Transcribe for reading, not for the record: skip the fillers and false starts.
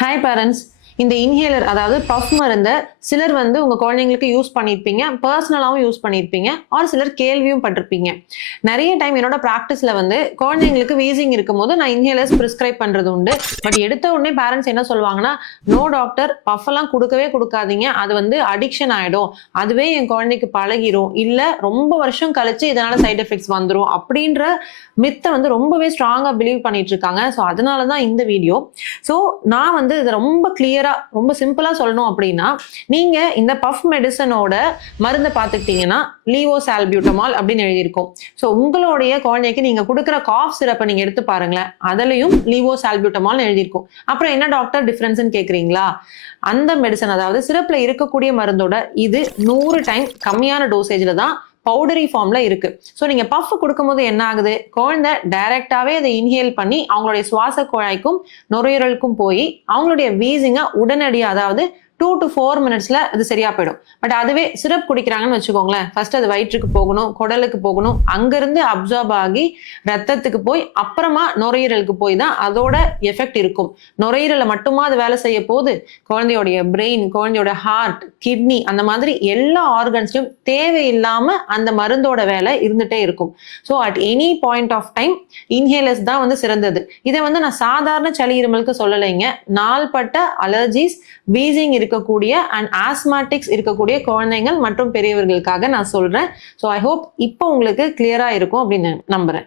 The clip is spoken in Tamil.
Hi parents. இந்த இன்ஹேலர் அதாவது பஃப் மருந்தை சிலர் வந்து உங்கள் குழந்தைங்களுக்கு யூஸ் பண்ணியிருப்பீங்க, பர்சனலாகவும் யூஸ் பண்ணியிருப்பீங்க, ஆர் சிலர் கேள்வியும் பட்டிருப்பீங்க. நிறைய டைம் என்னோட ப்ராக்டிஸில் வந்து குழந்தைங்களுக்கு வீசிங் இருக்கும்போது நான் இன்ஹேலர்ஸ் ப்ரிஸ்கிரைப் பண்ணுறது உண்டு. பட் எடுத்த உடனே பேரண்ட்ஸ் என்ன சொல்லுவாங்கன்னா, நோ டாக்டர், பஃபெல்லாம் கொடுக்கவே கொடுக்காதீங்க, அது வந்து அடிக்ஷன் ஆகிடும், அதுவே என் குழந்தைக்கு பழகிரும், இல்லை ரொம்ப வருஷம் கழிச்சு இதனால் சைட் எஃபெக்ட்ஸ் வந்துடும் அப்படின்ற மித்தை வந்து ரொம்பவே ஸ்ட்ராங்காக பிலீவ் பண்ணிட்டு இருக்காங்க. ஸோ அதனால தான் இந்த வீடியோ. ஸோ நான் வந்து இதை ரொம்ப கிளியராக ரொம்ப சிம்பிளா சொல்லணும் அப்படின்னா, நீங்க இந்த பஃப் மெடிசனோட மருந்தை பார்த்துக்கிட்டீங்கன்னா லீவோசால்பியூட்டமால் அப்படின்னு எழுதியிருக்கும். ஸோ உங்களுடைய குழந்தைக்கு நீங்க கொடுக்குற காஃப் சிரப்பை நீங்க எடுத்து பாருங்களேன், அதுலயும் லீவோசால்பியூட்டமால் எழுதியிருக்கும். அப்புறம் என்ன டாக்டர் டிஃபரன்ஸ்ன்னு கேட்குறீங்களா? அந்த மெடிசன் அதாவது சிரப்ல இருக்கக்கூடிய மருந்தோட இது 100 டைம் கம்மியான டோசேஜ்ல தான் பவுடரி ஃபார்ம்ல இருக்கு. ஸோ நீங்க பஃப் கொடுக்கும்போது என்ன ஆகுது, குழந்தை டைரக்டாவே அதை இன்ஹேல் பண்ணி அவங்களுடைய சுவாச குழாய்க்கும் நுரையீரலுக்கும் போய் அவங்களுடைய வீசிங்கை உடனடியாக அதாவது 2 to 4 மினிட்ஸ்ல அது சரியா போயிடும். பட் அதுவே சிரப் குடிக்கிறாங்கன்னு வச்சுக்கோங்களேன், ஃபர்ஸ்ட் அது வயிற்றுக்கு போகணும், குடலுக்கு போகணும், அங்கிருந்து அப்சார்ப் ஆகி ரத்தத்துக்கு போய் அப்புறமா நுரையீரலுக்கு போய் தான் அதோட எஃபெக்ட் இருக்கும். நுரையீரலை மட்டுமா அது வேலை செய்ய போது, குழந்தையோடைய பிரெயின், குழந்தையோட ஹார்ட், கிட்னி, அந்த மாதிரி எல்லா ஆர்கன்ஸ்லையும் தேவையில்லாம அந்த மருந்தோட வேலை இருந்துட்டே இருக்கும். So at any point of time inhalers தான் வந்து சிறந்தது. இதை வந்து நான் சாதாரண சளி இருமலுக்கு சொல்லலைங்க, நாள்பட்ட அலர்ஜிஸ், வீசிங் இருக்கக்கூடிய அண்ட் ஆஸ்மாட்டிக்ஸ் இருக்கக்கூடிய குழந்தைகள் மற்றும் பெரியவர்களுக்காக நான் சொல்றேன். ஸோ ஐ ஹோப் இப்போ உங்களுக்கு கிளியரா இருக்கும் அப்படின்னு நம்புறேன்.